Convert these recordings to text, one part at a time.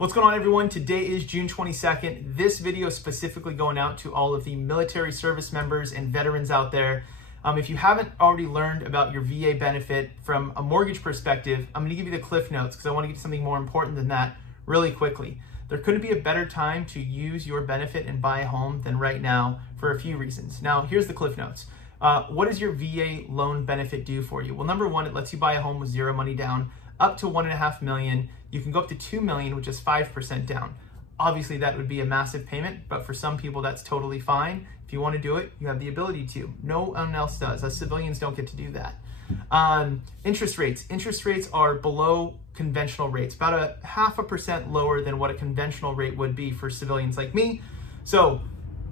What's going on, everyone? Today is June 22nd. This video is specifically going out to all of the military service members and veterans out there. If you haven't already learned about your VA benefit from a mortgage perspective, I'm going to give you the cliff notes because I want to get to something more important than that really quickly. There couldn't be a better time to use your benefit and buy a home than right now for a few reasons. Now, here's the cliff notes. What does your VA loan benefit do for you? Well, number one, it lets you buy a home with zero money down, up to $1.5 million. You can go up to $2 million, which is 5% down. Obviously, that would be a massive payment, but for some people, that's totally fine. If you want to do it, you have the ability to. No one else does. Us civilians don't get to do that. Interest rates. Interest rates are below conventional rates, about a 0.5% lower than what a conventional rate would be for civilians like me. So,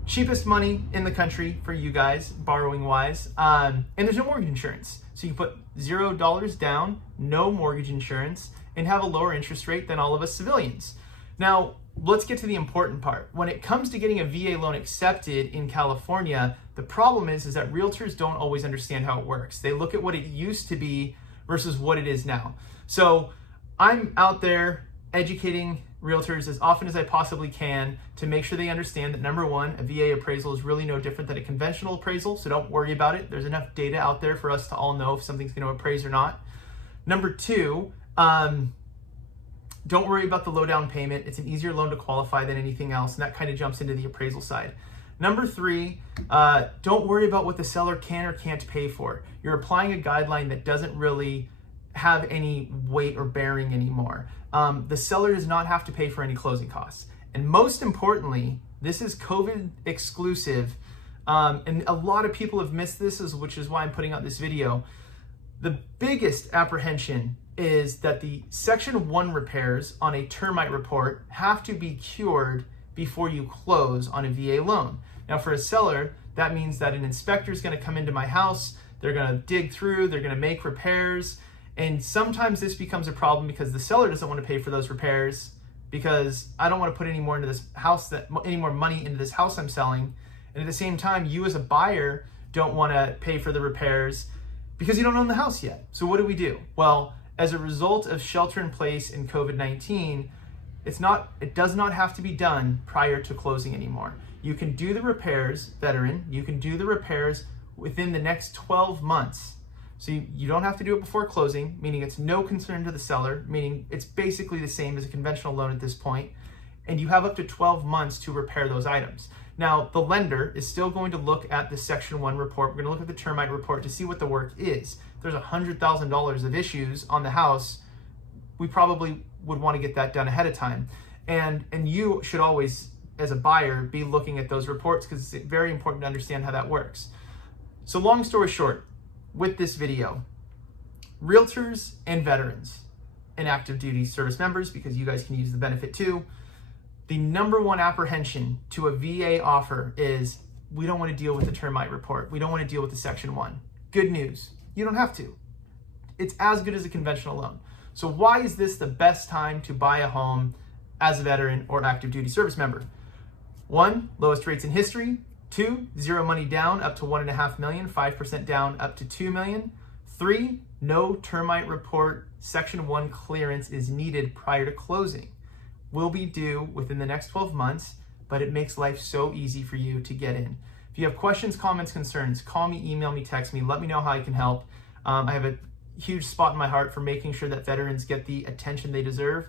cheapest money in the country for you guys, borrowing wise. And there's no mortgage insurance. So you can put $0 down, no mortgage insurance, and have a lower interest rate than all of us civilians. Now, let's get to the important part. When it comes to getting a VA loan accepted in California, the problem is that realtors don't always understand how it works. They look at what it used to be versus what it is now. So I'm out there educating realtors as often as I possibly can to make sure they understand that, number one, a VA appraisal is really no different than a conventional appraisal, so don't worry about it. There's enough data out there for us to all know if something's going to appraise or not. Number two, don't worry about the low down payment. It's an easier loan to qualify than anything else, and that kind of jumps into the appraisal side. Number three, don't worry about what the seller can or can't pay for. You're applying a guideline that doesn't really have any weight or bearing anymore. The seller does not have to pay for any closing costs. And most importantly, this is COVID exclusive. And a lot of people have missed this, which is why I'm putting out this video. The biggest apprehension is that the Section 1 repairs on a termite report have to be cured before you close on a VA loan. Now, for a seller, that means that an inspector is going to come into my house, they're going to dig through, they're going to make repairs, and sometimes this becomes a problem because the seller doesn't want to pay for those repairs because I don't want to put any more into this house, any more money into this house I'm selling. And at the same time, you as a buyer don't want to pay for the repairs because you don't own the house yet. So what do? Well, as a result of shelter in place and COVID-19, it does not have to be done prior to closing anymore. You can do the repairs, veteran, you can do the repairs within the next 12 months. So you don't have to do it before closing, meaning it's no concern to the seller, meaning it's basically the same as a conventional loan at this point, and you have up to 12 months to repair those items. Now, the lender is still going to look at the Section 1 report. We're going to look at the termite report to see what the work is. If there's $100,000 of issues on the house, we probably would want to get that done ahead of time. And you should always, as a buyer, be looking at those reports because it's very important to understand how that works. So long story short, with this video, realtors and veterans and active duty service members, because you guys can use the benefit too, the number one apprehension to a VA offer is we don't want to deal with the termite report. We don't want to deal with the Section 1. Good news, you don't have to. It's as good as a conventional loan. So why is this the best time to buy a home as a veteran or active duty service member? 1, lowest rates in history. 2, zero money down up to $1.5 million, 5% down up to $2 million. 3, no termite report Section 1 clearance is needed prior to closing. Will be due within the next 12 months, but it makes life so easy for you to get in. If you have questions, comments, concerns, call me, email me, text me, let me know how I can help. I have a huge spot in my heart for making sure that veterans get the attention they deserve.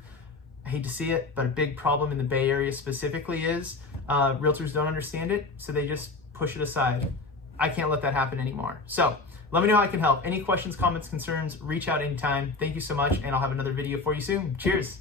I hate to see it, but a big problem in the Bay Area specifically is realtors don't understand it, so they just push it aside. I can't let that happen anymore. So let me know how I can help. Any questions, comments, concerns, reach out anytime. Thank you so much, and I'll have another video for you soon. Cheers.